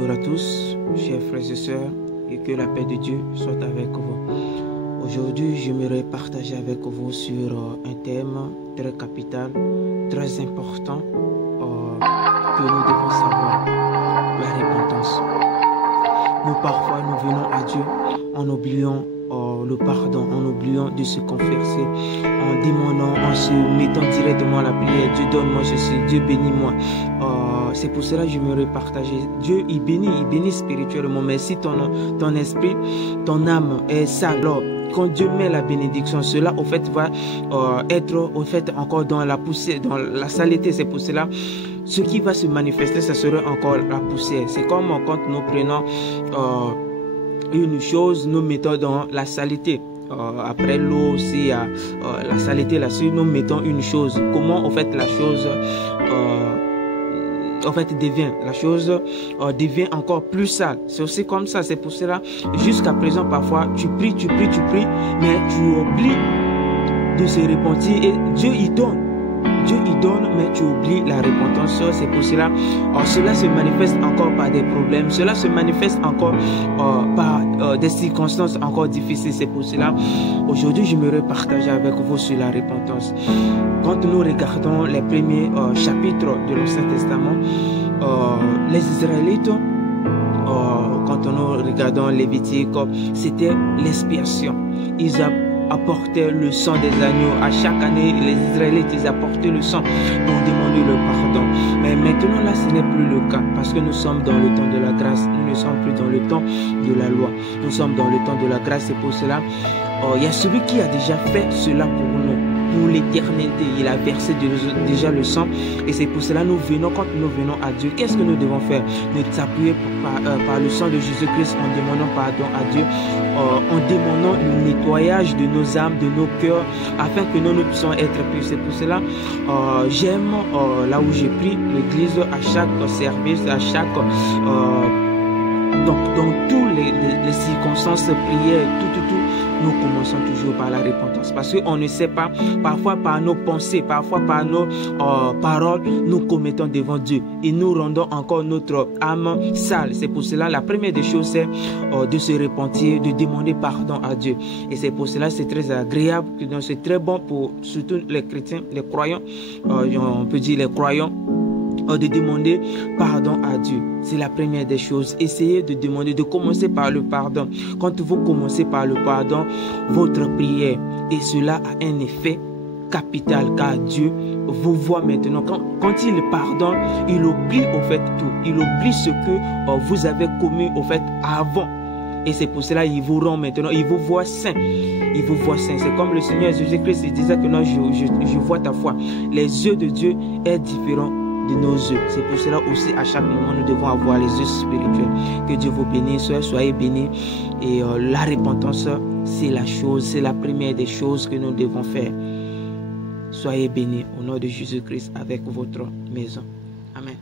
Bonjour à tous, chers frères et sœurs, et que la paix de Dieu soit avec vous. Aujourd'hui, j'aimerais partager avec vous sur un thème très capital, très important, que nous devons savoir, la repentance. Nous, parfois, nous venons à Dieu en oubliant le pardon, en oubliant de se confesser, en demandant, en se mettant directement à la prière. Dieu donne-moi ceci, Dieu bénis-moi. C'est pour cela que j'aimerais partager. Dieu, il bénit spirituellement, mais si ton esprit, ton âme est sale, alors quand Dieu met la bénédiction, cela au fait va être au fait encore dans la poussière, dans la saleté. C'est pour cela ce qui va se manifester, ça serait encore la poussière. C'est comme quand nous prenons une chose, nous mettons dans la saleté. Après l'eau, s'il y a la saleté là-dessus, nous mettons une chose. Comment en fait la chose devient encore plus sale. C'est aussi comme ça. C'est pour cela, jusqu'à présent, parfois, tu pries, mais tu oublies de se repentir et Dieu il donne. Dieu il donne, mais tu oublies la repentance. C'est pour cela, cela se manifeste encore par des problèmes. Cela se manifeste encore par des circonstances encore difficiles. C'est pour cela, aujourd'hui, j'aimerais partager avec vous sur la repentance. Quand nous regardons les premiers chapitres de l'Ancien Testament, les Israélites, quand nous regardons Lévitique, c'était l'expiation. Ils apportaient le sang des agneaux. À chaque année, les Israélites, ils apportaient le sang pour demander le pardon. Mais maintenant, là, ce n'est plus le cas parce que nous sommes dans le temps de la grâce. Nous ne sommes plus dans le temps de la loi. Nous sommes dans le temps de la grâce. C'est pour cela, il y a celui qui a déjà fait cela pour nous. Pour l'éternité, il a versé déjà le sang. Et c'est pour cela, quand nous venons à Dieu, qu'est-ce que nous devons faire? Nous s'appuyer par le sang de Jésus-Christ en demandant pardon à Dieu, en demandant le nettoyage de nos âmes, de nos cœurs, afin que nous puissions être purs. C'est pour cela, j'aime là où j'ai pris l'église, à chaque service, à chaque... Donc, dans toutes les circonstances, prières, tout, nous commençons toujours par la repentance. Parce qu'on ne sait pas, parfois par nos pensées, parfois par nos paroles, nous commettons devant Dieu. Et nous rendons encore notre âme sale. C'est pour cela, la première des choses, c'est de se repentir, de demander pardon à Dieu. Et c'est pour cela, c'est très agréable, c'est très bon pour surtout les chrétiens, les croyants, on peut dire les croyants, de demander pardon à Dieu. C'est la première des choses. Essayez de demander, de commencer par le pardon. Quand vous commencez par le pardon, votre prière, et cela a un effet capital, car Dieu vous voit maintenant. Quand il pardonne, il oublie au fait tout. Il oublie ce que vous avez commis au fait avant. Et c'est pour cela qu'il vous rend maintenant, il vous voit saint. Il vous voit saint. C'est comme le Seigneur Jésus-Christ, il disait que non, je vois ta foi. Les yeux de Dieu sont différents de nos yeux. C'est pour cela aussi, à chaque moment, nous devons avoir les yeux spirituels. Que Dieu vous bénisse, soyez bénis. Et la repentance, c'est la première des choses que nous devons faire. Soyez bénis au nom de Jésus-Christ avec votre maison. Amen.